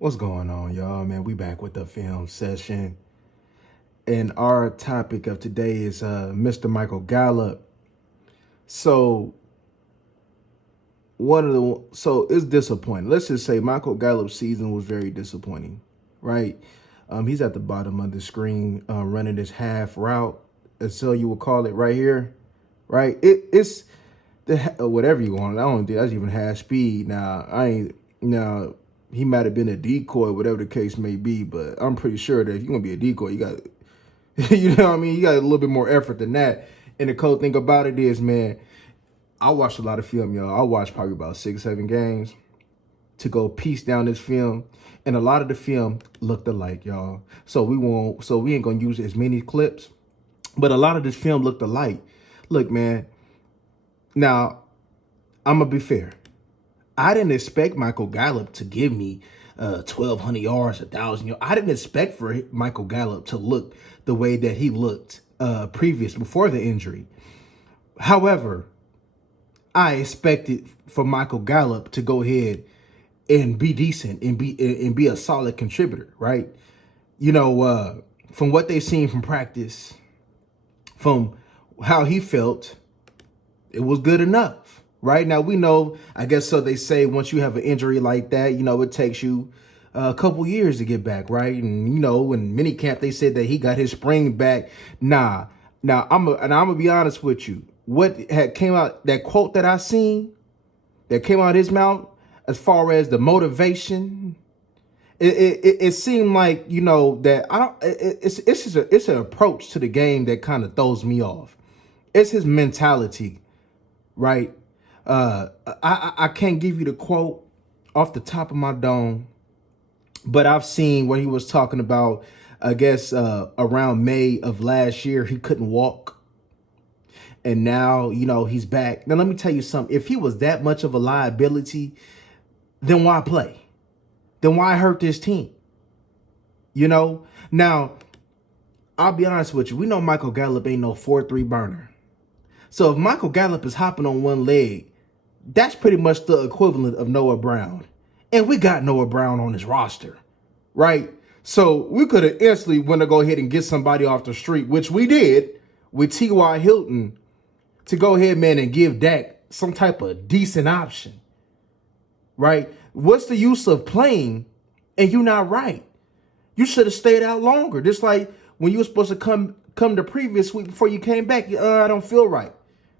What's going on, y'all? Man, we back with the film session. And our topic of today is Mr. Michael Gallup. So it's disappointing. Let's just say Michael Gallup's season was very disappointing, right? He's at the bottom of the screen running this half route, as so you would call it right here, right? It's the whatever you want. I don't think that's even half speed. Now he might have been a decoy, whatever the case may be, but I'm pretty sure that if you're gonna be a decoy, you got you know what I mean? You got a little bit more effort than that. And the cool thing about it is, man, I watched a lot of film, y'all. I watched probably about 6, 7 games to go piece down this film. And a lot of the film looked alike, y'all. So we ain't gonna use as many clips, but a lot of this film looked alike. Look, man, now I'm gonna be fair. I didn't expect Michael Gallup to give me 1,200 yards, 1,000 yards. I didn't expect for Michael Gallup to look the way that he looked before the injury. However, I expected for Michael Gallup to go ahead and be decent and be a solid contributor, right? You know, from what they've seen from practice, from how he felt, it was good enough. Right now, we know, I guess so they say once you have an injury like that, you know, it takes you a couple years to get back, right? And, you know, in minicamp, they said that he got his spring back. Now, I'm gonna be honest with you. What had came out, that quote that I seen, that came out of his mouth, as far as the motivation, it seemed like, you know, that it's an approach to the game that kind of throws me off. It's his mentality, right? I can't give you the quote off the top of my dome, but I've seen where he was talking about, I guess, around May of last year, he couldn't walk. And now, you know, he's back. Now, let me tell you something. If he was that much of a liability, then why play? Then why hurt this team? You know? Now, I'll be honest with you. We know Michael Gallup ain't no 4-3 burner. So if Michael Gallup is hopping on one leg, that's pretty much the equivalent of Noah Brown. And we got Noah Brown on his roster, right? So we could have instantly went to go ahead and get somebody off the street, which we did with T.Y. Hilton, to go ahead, man, and give Dak some type of decent option, right? What's the use of playing and you're not right? You should have stayed out longer. Just like when you were supposed to come the previous week before you came back, I don't feel right.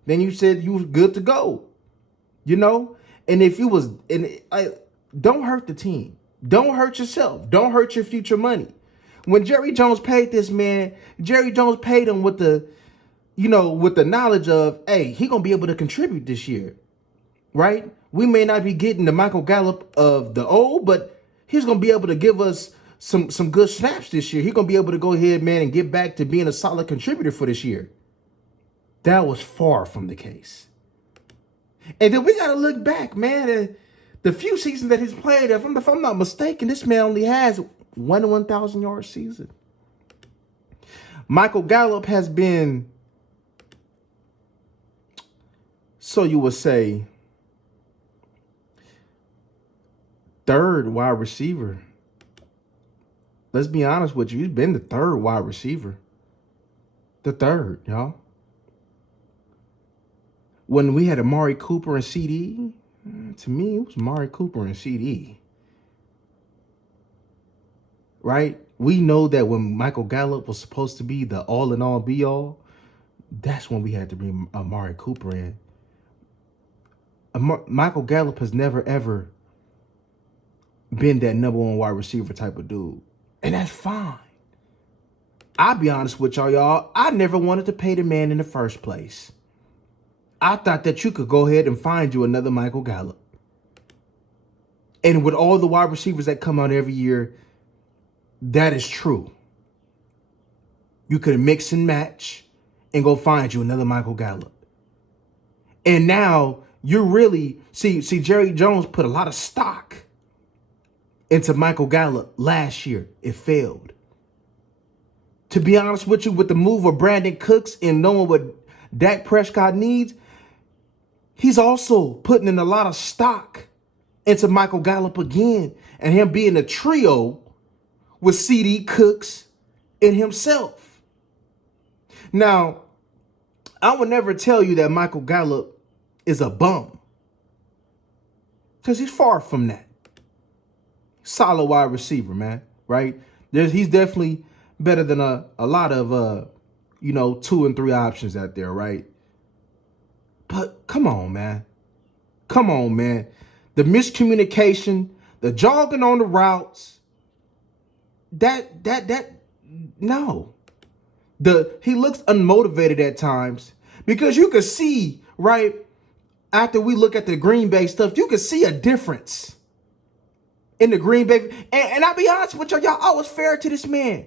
Then you said you was good to go, you know? And if you was, don't hurt the team. Don't hurt yourself. Don't hurt your future money. When Jerry Jones paid this man, Jerry Jones paid him with the, you know, with the knowledge of, hey, he going to be able to contribute this year, right? We may not be getting the Michael Gallup of the old, but he's going to be able to give us some good snaps this year. He's going to be able to go ahead, man, and get back to being a solid contributor for this year. That was far from the case. And then we got to look back, man. The few seasons that he's played, if I'm not mistaken, this man only has 1,000 yard season. Michael Gallup has been, so you would say, third wide receiver. Let's be honest with you. He's been the third wide receiver. The third, y'all. When we had Amari Cooper and CD, to me, it was Amari Cooper and CD. Right? We know that when Michael Gallup was supposed to be the all-in-all, be-all, that's when we had to bring Amari Cooper in. Michael Gallup has never, ever been that number one wide receiver type of dude. And that's fine. I'll be honest with y'all. I never wanted to pay the man in the first place. I thought that you could go ahead and find you another Michael Gallup. And with all the wide receivers that come out every year, that is true. You could mix and match and go find you another Michael Gallup. And now you're really, see, Jerry Jones put a lot of stock into Michael Gallup last year. It failed. To be honest with you, with the move of Brandon Cooks and knowing what Dak Prescott needs, he's also putting in a lot of stock into Michael Gallup again and him being a trio with CD Cooks and himself. Now, I would never tell you that Michael Gallup is a bum, because he's far from that. Solid wide receiver, man, right? He's definitely better than a lot of, 2 and 3 options out there, right? But come on, man. Come on, man. The miscommunication, the jogging on the routes, no. He looks unmotivated at times, because you could see, right, after we look at the Green Bay stuff, you could see a difference in the Green Bay. And I'll be honest with y'all, I was fair to this man.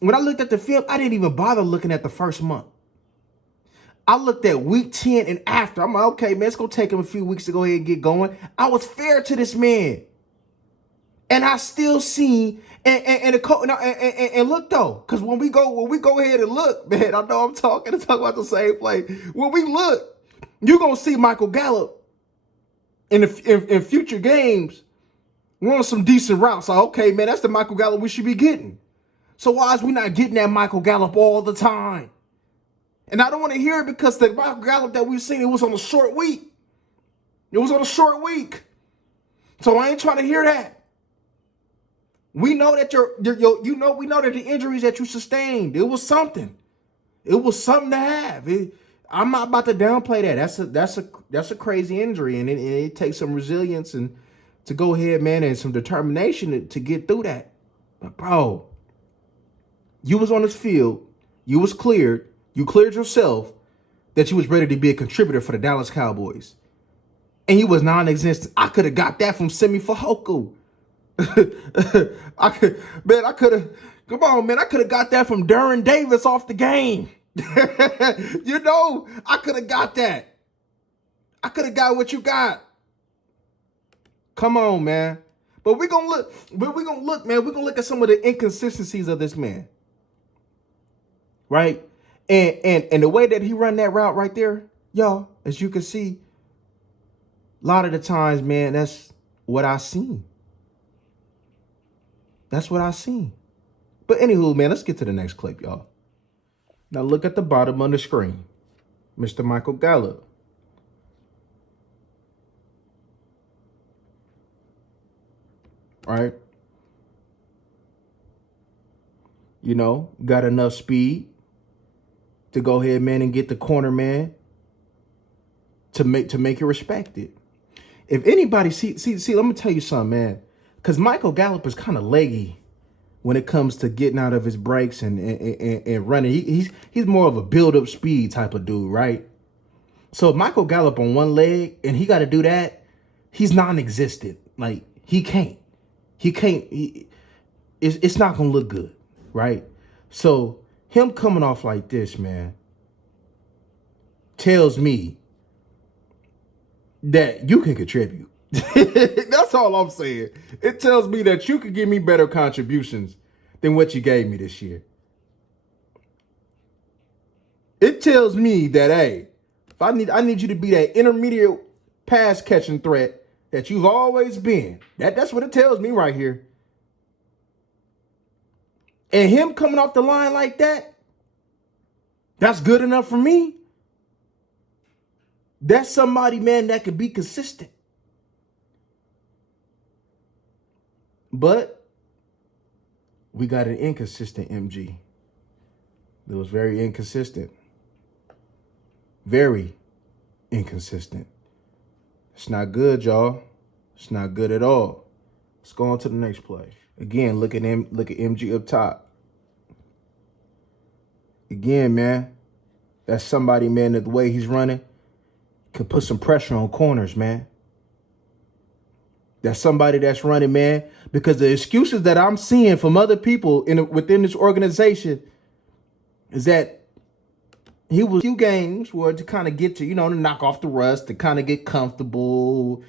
When I looked at the film, I didn't even bother looking at the first month. I looked at week 10 and after. I'm like, okay, man, it's going to take him a few weeks to go ahead and get going. I was fair to this man. And I still see, and look though, because when we go ahead and look, man, I know I'm talking about the same play. When we look, you're going to see Michael Gallup in future games run some decent routes. Like, okay, man, that's the Michael Gallup we should be getting. So why is we not getting that Michael Gallup all the time? And I don't want to hear it, because the Michael Gallup that we've seen, it was on a short week. It was on a short week. So I ain't trying to hear that. We know that we know that the injuries that you sustained, it was something. It was something to have. I'm not about to downplay that. That's a crazy injury, and it takes some resilience and to go ahead, man, and some determination to get through that. But bro, you was on this field, you was cleared. You cleared yourself that you was ready to be a contributor for the Dallas Cowboys. And he was non-existent. I could have got that from Semi Fehoko. I could have got that from Darren Davis off the game. I could have got that. I could have got what you got. Come on, man. But we're gonna look, man. We're gonna look at some of the inconsistencies of this man. Right? And the way that he run that route right there, y'all, as you can see, a lot of the times, man, that's what I seen. That's what I seen. But anywho, man, let's get to the next clip, y'all. Now look at the bottom of the screen. Mr. Michael Gallup. Right? Got enough speed to go ahead, man, and get the corner man to make it respected. If anybody see, let me tell you something, man. Because Michael Gallup is kind of leggy when it comes to getting out of his breaks and running. He's more of a build-up speed type of dude, right? So if Michael Gallup on one leg and he got to do that, he's non-existent. Like, he can't. It's not going to look good, right? So him coming off like this, man, tells me that you can contribute. That's all I'm saying. It tells me that you could give me better contributions than what you gave me this year. It tells me that, hey, if I need you to be that intermediate pass catching threat that you've always been. That's what it tells me right here. And him coming off the line like that, that's good enough for me. That's somebody, man, that could be consistent. But we got an inconsistent MG. It was very inconsistent. Very inconsistent. It's not good, y'all. It's not good at all. Let's go on to the next play. Again, look at MG up top. Again, man, that's somebody, man, that the way he's running can put some pressure on corners, man. That's somebody that's running, man, because the excuses that I'm seeing from other people within this organization is that he was a few games where to kind of get to, to knock off the rust, to kind of get comfortable.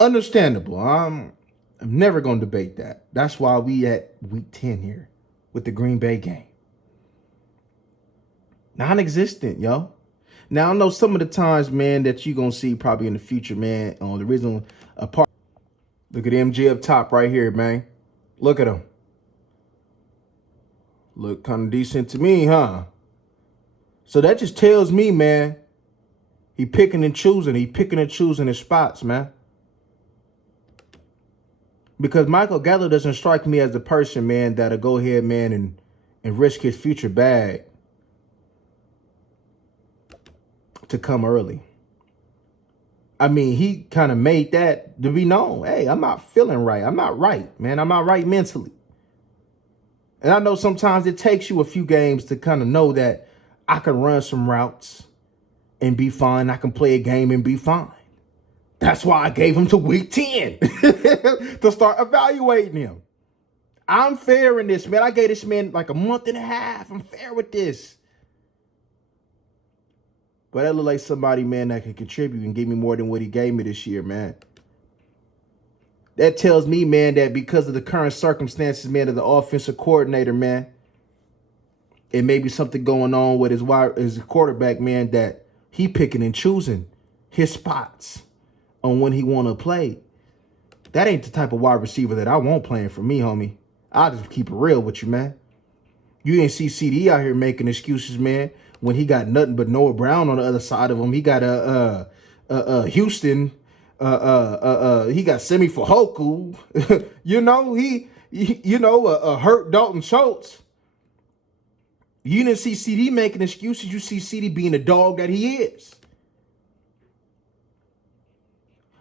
Understandable. I'm never going to debate that. That's why we at week 10 here with the Green Bay game. Non-existent, yo. Now I know some of the times, man, that you gonna see probably in the future, man. On the reason apart. Look at MG up top right here, man. Look at him. Look kind of decent to me, huh? So that just tells me, man, he picking and choosing. He picking and choosing his spots, man. Because Michael Gallup doesn't strike me as the person, man, that'll go ahead, man, and risk his future bag to come early. I mean, he kind of made that to be known. Hey, I'm not feeling right. I'm not right, man. I'm not right mentally. And I know sometimes it takes you a few games to kind of know that I can run some routes and be fine. I can play a game and be fine. That's why I gave him to week 10 to start evaluating him. I'm fair in this, man. I gave this man like a month and a half. I'm fair with this. But that look like somebody, man, that can contribute and give me more than what he gave me this year, man. That tells me, man, that because of the current circumstances, man, of the offensive coordinator, man, it may be something going on with his quarterback, man, that he picking and choosing his spots on when he want to play. That ain't the type of wide receiver that I want playing for me, homie. I'll just keep it real with you, man. You ain't see CD out here making excuses, man, when he got nothing but Noah Brown on the other side of him. He got Houston. He got Semi Fajoku. You know, he hurt Dalton Schultz. You didn't see CD making excuses. You see CD being the dog that he is.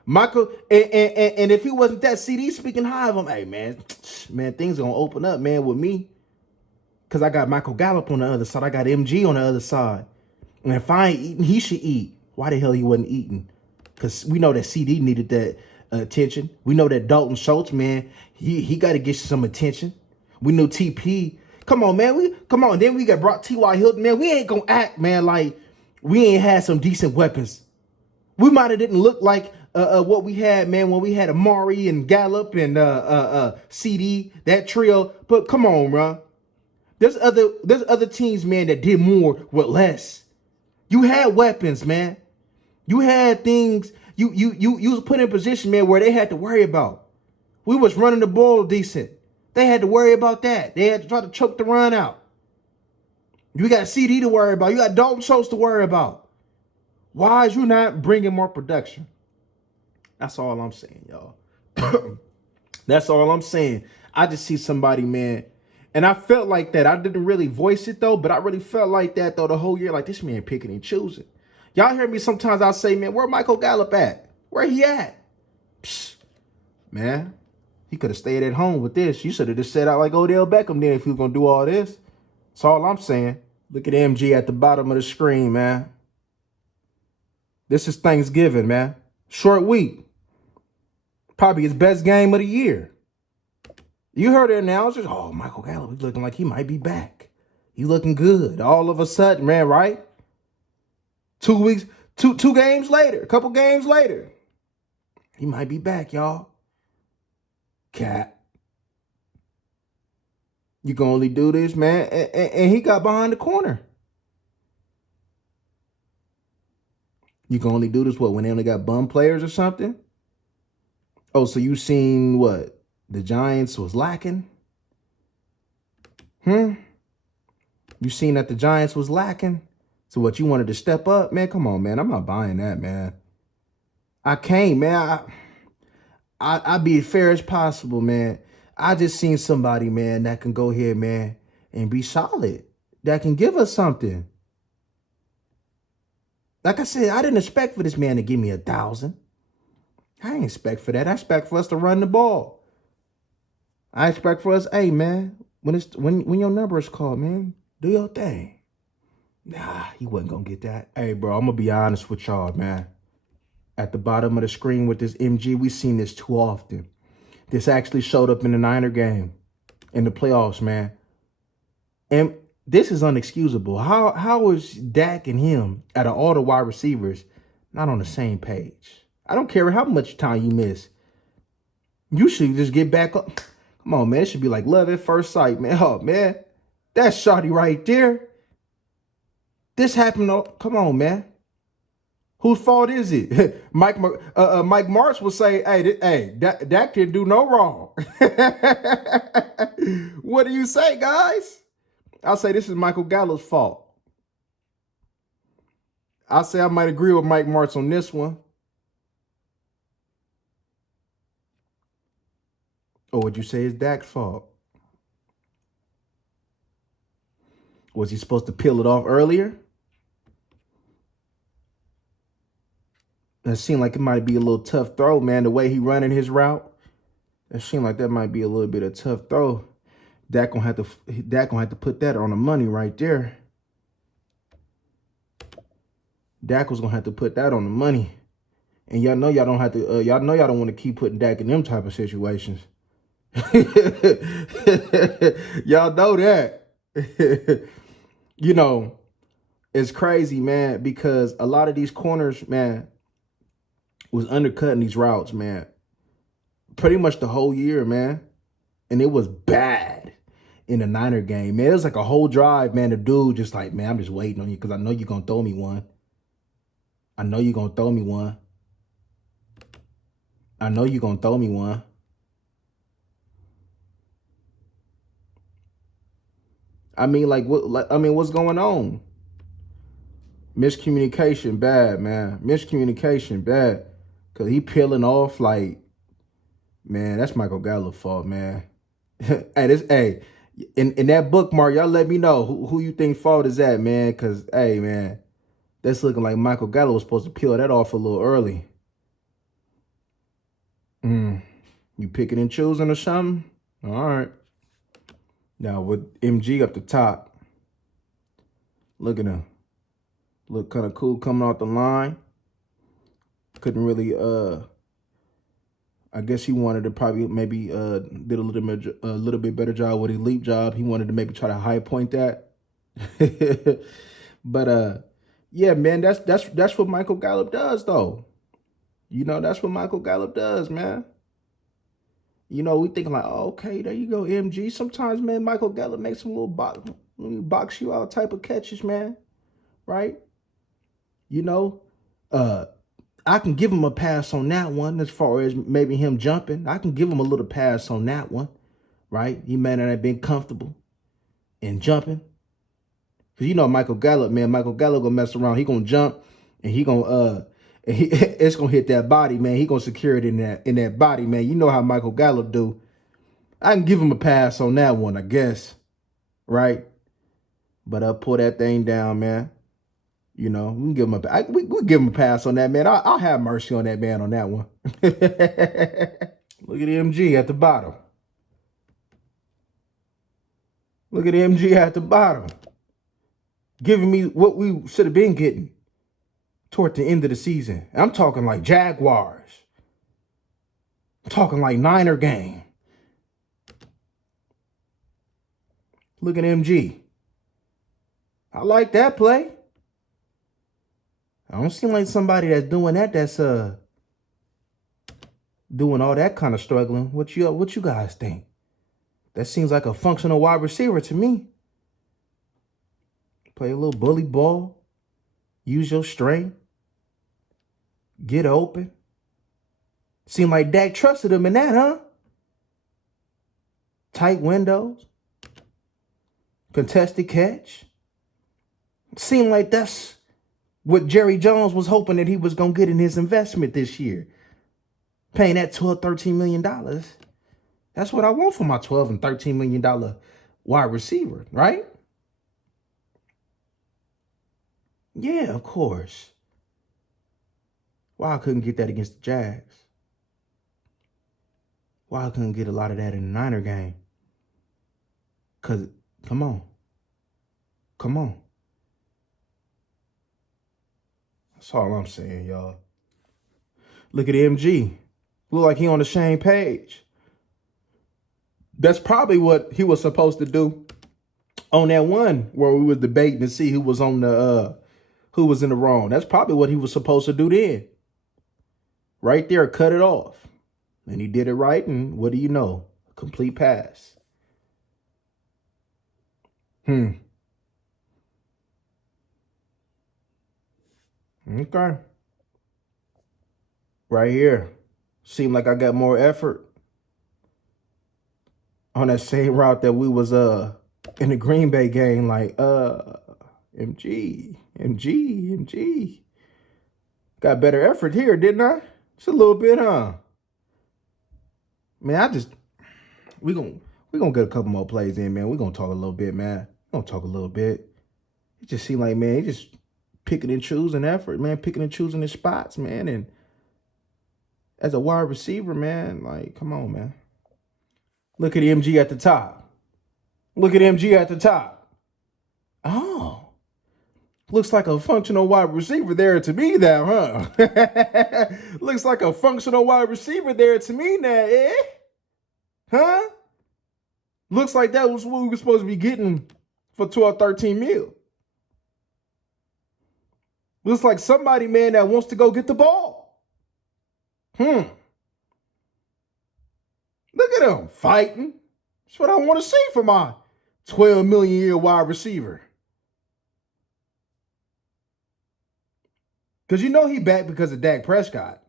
Michael, and if he wasn't that, CD speaking high of him, hey, man, things are going to open up, man, with me. Because I got Michael Gallup on the other side. I got MG on the other side. And if I ain't eating, he should eat. Why the hell he wasn't eating? Because we know that CD needed that attention. We know that Dalton Schultz, man, he got to get some attention. We know TP. Come on, man. Then we got brought T.Y. Hilton, man. We ain't going to act, man, like we ain't had some decent weapons. We might have didn't look like what we had, man, when we had Amari and Gallup and CD, that trio. But come on, bro. There's other teams, man, that did more with less. You had weapons, man. You had things you was put in position, man, where they had to worry about. We was running the ball decent. They had to worry about that. They had to try to choke the run out. You got CD to worry about. You got Dalton Schultz to worry about. Why is you not bringing more production? That's all I'm saying, y'all. That's all I'm saying. I just see somebody, man, and I felt like that. I didn't really voice it, though, but I really felt like that, though, the whole year. Like, this man picking and choosing. Y'all hear me sometimes I say, man, where Michael Gallup at? Where he at? Psst, man, he could have stayed at home with this. You should have just set out like Odell Beckham then if he was going to do all this. That's all I'm saying. Look at MG at the bottom of the screen, man. This is Thanksgiving, man. Short week. Probably his best game of the year. You heard the announcers. Oh, Michael Gallup, he's looking like he might be back. He looking good. All of a sudden, man, right? 2 weeks, two games later, a couple games later, he might be back, y'all. Cat. You can only do this, man. And he got behind the corner. You can only do this, what, when they only got bum players or something? Oh, so you seen what? The Giants was lacking? You seen that the Giants was lacking? So what, you wanted to step up? Man, come on, man. I'm not buying that, man. I can't, man. I be as fair as possible, man. I just seen somebody, man, that can go ahead, man, and be solid. That can give us something. Like I said, I didn't expect for this man to give me 1,000. I ain't expect for that. I expect for us to run the ball. I expect for us, hey, man, when your number is called, man, do your thing. Nah, he wasn't going to get that. Hey, bro, I'm going to be honest with y'all, man. At the bottom of the screen with this MG, we seen this too often. This actually showed up in the Niner game, in the playoffs, man. And this is unexcusable. How is Dak and him, out of all the wide receivers, not on the same page? I don't care how much time you miss. You should just get back up. Come on, man. It should be like love at first sight, man. Oh, man. That's shawty right there. This happened. Come on, man. Whose fault is it? Mike Martz will say, "Hey, Dak didn't do no wrong." What do you say, guys? I'll say this is Michael Gallup's fault. I'll say I might agree with Mike Martz on this one. Or would you say it's Dak's fault? Was he supposed to peel it off earlier? It seemed like it might be a little tough throw, man. The way he running his route, it seemed like that might be a little bit of tough throw. Dak gonna have to put that on the money right there. Dak was gonna have to put that on the money, and y'all know y'all don't have to. Y'all know y'all don't want to keep putting Dak in them type of situations. Y'all know that. You know, it's crazy, man, because a lot of these corners, man, was undercutting these routes, man, pretty much the whole year, man. And it was bad in the Niner game, man. It was like a whole drive, man. The dude just like, man, I'm just waiting on you because I know you're going to throw me one. I know you're going to throw me one. I know you're going to throw me one. I mean, like, what's going on? Miscommunication, bad, man. Miscommunication, bad. Because he peeling off like, man, that's Michael Gallup's fault, man. Hey, in that bookmark, y'all let me know who you think fault is that, man. Because, hey, man, that's looking like Michael Gallup was supposed to peel that off a little early. You picking and choosing or something? All right. Now, with MG up the top, look at him. Look kind of cool coming off the line. Couldn't really, I guess he wanted to probably maybe did a little bit better job with his leap job. He wanted to maybe try to high point that. But yeah, man, that's what Michael Gallup does, though. You know, that's what Michael Gallup does, man. You know, we thinking like, oh, okay, there you go, MG. Sometimes, man, Michael Gallup makes some little box you out type of catches, man. Right? You know, I can give him a pass on that one as far as maybe him jumping. I can give him a little pass on that one, right? He may not have been comfortable in jumping. Because you know Michael Gallup, man. Michael Gallup gonna mess around. He gonna jump and he gonna it's gonna hit that body, man. He gonna secure it in that body, man. You know how Michael Gallup do. I can give him a pass on that one, I guess. Right? But pull that thing down, man. You know, we can give him we'll give him a pass on that, man. I'll have mercy on that man on that one. Look at MG at the bottom. Look at MG at the bottom. Giving me what we should have been getting toward the end of the season. I'm talking like Jaguars. I'm talking like Niner game. Look at MG. I like that play. I don't seem like somebody that's doing that. That's doing all that kind of struggling. What you guys think? That seems like a functional wide receiver to me. Play a little bully ball. Use your strength. Get open. Seemed like Dak trusted him in that, huh? Tight windows. Contested catch. Seemed like that's what Jerry Jones was hoping that he was going to get in his investment this year. Paying that $12, $13 million. That's what I want for my $12 and $13 million wide receiver, right? Yeah, of course. Why I couldn't get that against the Jags? Why I couldn't get a lot of that in the Niner game? Because, come on. Come on. That's all I'm saying, y'all. Look at MG. Look like he on the same page. That's probably what he was supposed to do on that one where we was debating to see who was on the who was in the wrong. That's probably what he was supposed to do then. Right there, cut it off. And he did it right, and what do you know? A complete pass. Okay. Right here. Seemed like I got more effort on that same route that we was in the Green Bay game. Like, MG. Got better effort here, didn't I? Just a little bit, huh? Man, we gonna get a couple more plays in, man. We gonna talk a little bit, man. We gonna talk a little bit. It just seemed like, man, he just picking and choosing effort, man, picking and choosing his spots, man. And as a wide receiver, man, like, come on, man. Look at MG at the top. Look at MG at the top. Oh. Looks like a functional wide receiver there to me now, huh? Looks like a functional wide receiver there to me now, eh? Huh? Looks like that was what we were supposed to be getting for 12, 13 mil. Looks like somebody, man, that wants to go get the ball. Look at him fighting. That's what I want to see from my 12 million year wide receiver. Because you know he back because of Dak Prescott.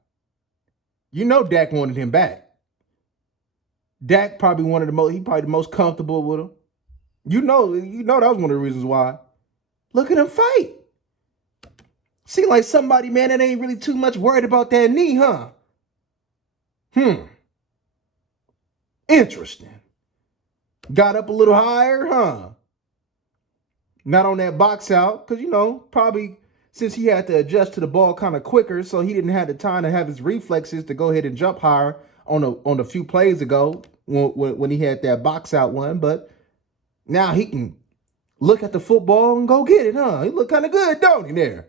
You know Dak wanted him back. Dak probably wanted he probably the most comfortable with him. You know that was one of the reasons why. Look at him fight. Seem like somebody, man, that ain't really too much worried about that knee, huh? Interesting. Got up a little higher, huh? Not on that box out, because, probably since he had to adjust to the ball kind of quicker, so he didn't have the time to have his reflexes to go ahead and jump higher on a few plays ago when he had that box out one. But now he can look at the football and go get it, huh? He look kind of good, don't he, there?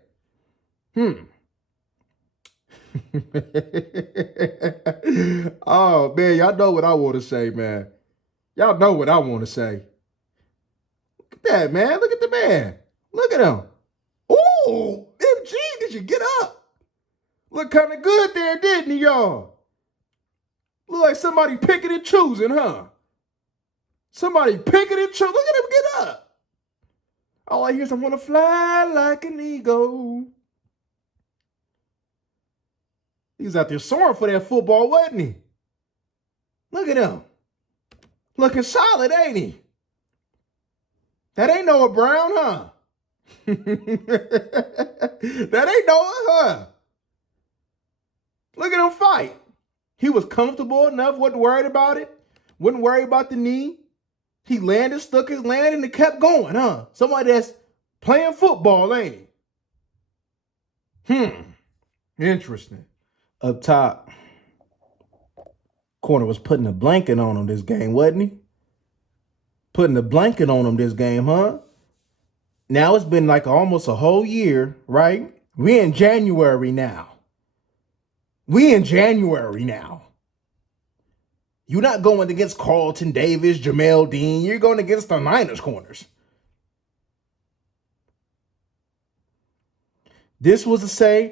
Oh, man, y'all know what I want to say, man. Y'all know what I want to say. Look at that, man. Look at the man. Look at him. Ooh, MG, did you get up? Look kind of good there, didn't he, y'all? Look like somebody picking and choosing, huh? Somebody picking and choosing. Look at him get up. All I hear is I want to fly like an eagle. He was out there soaring for that football, wasn't he? Look at him. Looking solid, ain't he? That ain't Noah Brown, huh? That ain't Noah, huh? Look at him fight. He was comfortable enough, wasn't worried about it. Wouldn't worry about the knee. He landed, stuck his landing, and kept going, huh? Somebody that's playing football, ain't he? Interesting. Up top, corner was putting a blanket on him this game, wasn't he? Putting a blanket on him this game, huh? Now it's been like almost a whole year, right? We in January now. You're not going against Carlton Davis, Jamel Dean. You're going against the Niners corners. This was the same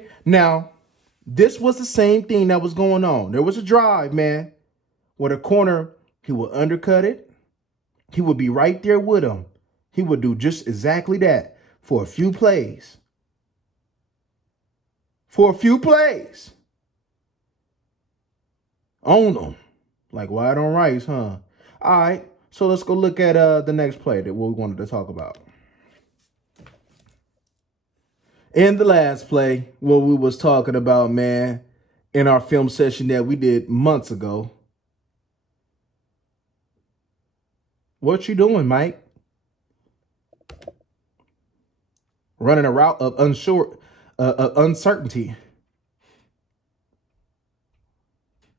thing that was going on. There was a drive, man, where the corner, he would undercut it. He would be right there with him. He would do just exactly that for a few plays. Own them. Like white on rice, huh? All right, so let's go look at the next play that we wanted to talk about. In the last play, what we was talking about, man, in our film session that we did months ago. What you doing, Mike? Running a route of uncertainty.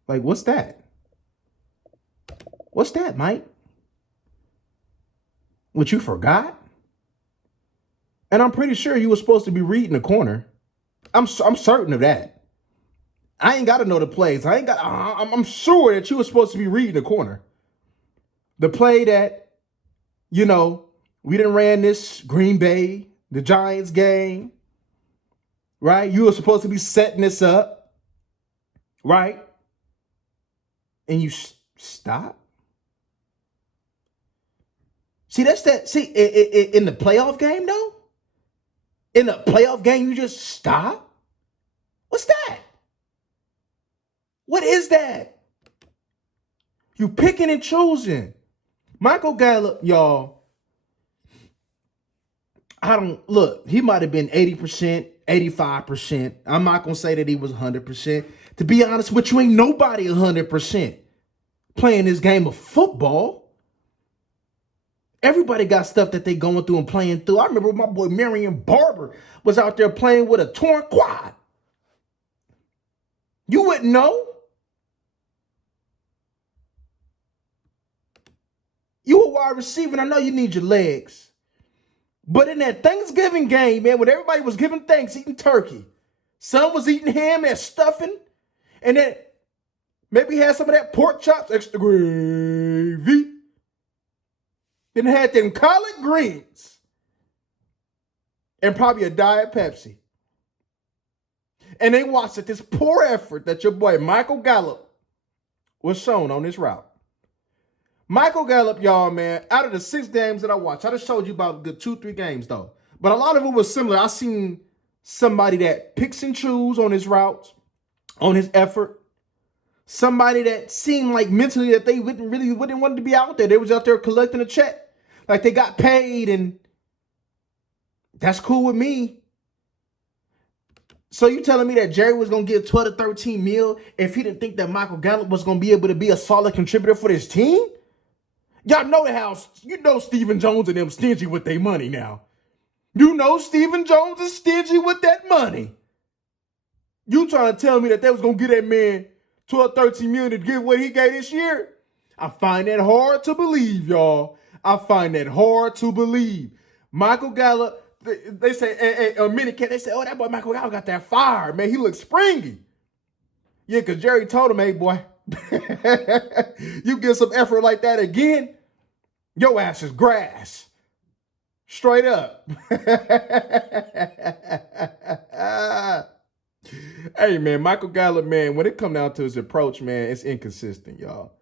Like, what's that? What's that, Mike? What, you forgot? And I'm pretty sure you were supposed to be reading the corner. I'm certain of that. I ain't got to know the plays. I'm sure that you were supposed to be reading the corner. The play that, we done ran this Green Bay, the Giants game, right? You were supposed to be setting this up, right? And you stop. See, that's that. See, in the playoff game, though? In the playoff game, you just stop? What's that? What is that? You picking and choosing. Michael Gallup, y'all, he might have been 80%, 85%. I'm not going to say that he was 100%. To be honest with you, ain't nobody 100% playing this game of football. Everybody got stuff that they going through and playing through. I remember my boy Marion Barber was out there playing with a torn quad. You wouldn't know. You a wide receiver, and I know you need your legs. But in that Thanksgiving game, man, when everybody was giving thanks, eating turkey, some was eating ham and stuffing, and then maybe had some of that pork chops, extra gravy. Then had them collard greens and probably a Diet Pepsi. And they watched at this poor effort that your boy Michael Gallup was shown on this route. Michael Gallup, y'all, man, out of the 6 games that I watched, I just showed you about a good 2-3 games, though. But a lot of it was similar. I seen somebody that picks and chooses on his routes, on his effort. Somebody that seemed like mentally that they wouldn't want to be out there. They was out there collecting a check. Like they got paid, and that's cool with me. So you telling me that Jerry was going to get 12 to 13 mil if he didn't think that Michael Gallup was going to be able to be a solid contributor for this team? Y'all know the house. You know Stephen Jones and them stingy with their money now. You know Stephen Jones is stingy with that money. You trying to tell me that they was going to get that man 12, 13 million to get what he gave this year? I find that hard to believe, y'all. I find that hard to believe. Michael Gallup, they say, a minute cat, they say, oh, that boy Michael Gallup got that fire, man. He looks springy. Yeah, because Jerry told him, hey, boy, you get some effort like that again, your ass is grass. Straight up. Hey, man, Michael Gallup, man, when it comes down to his approach, man, it's inconsistent, y'all.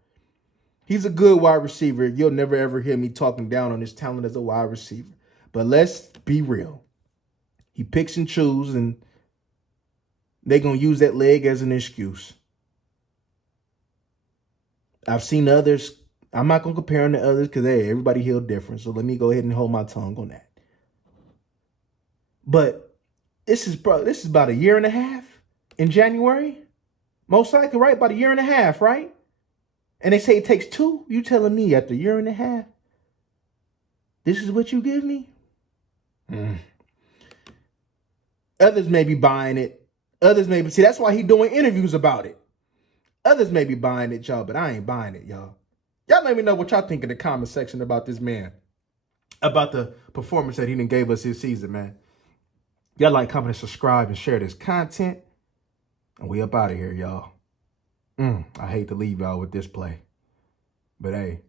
He's a good wide receiver. You'll never, ever hear me talking down on his talent as a wide receiver. But let's be real. He picks and chooses, and they're going to use that leg as an excuse. I've seen others. I'm not going to compare them to others because, hey, everybody healed different. So let me go ahead and hold my tongue on that. But this is about a year and a half in January. Most likely, right? About a year and a half, right? And they say it takes 2. You telling me after a year and a half, this is what you give me? Others may be buying it. Others may be, see, that's why he's doing interviews about it. Others may be buying it, y'all, but I ain't buying it, y'all. Y'all let me know what y'all think in the comment section about this man. About the performance that he done gave us this season, man. Y'all like, comment, and subscribe, and share this content. And we up out of here, y'all. I hate to leave y'all with this play. But hey.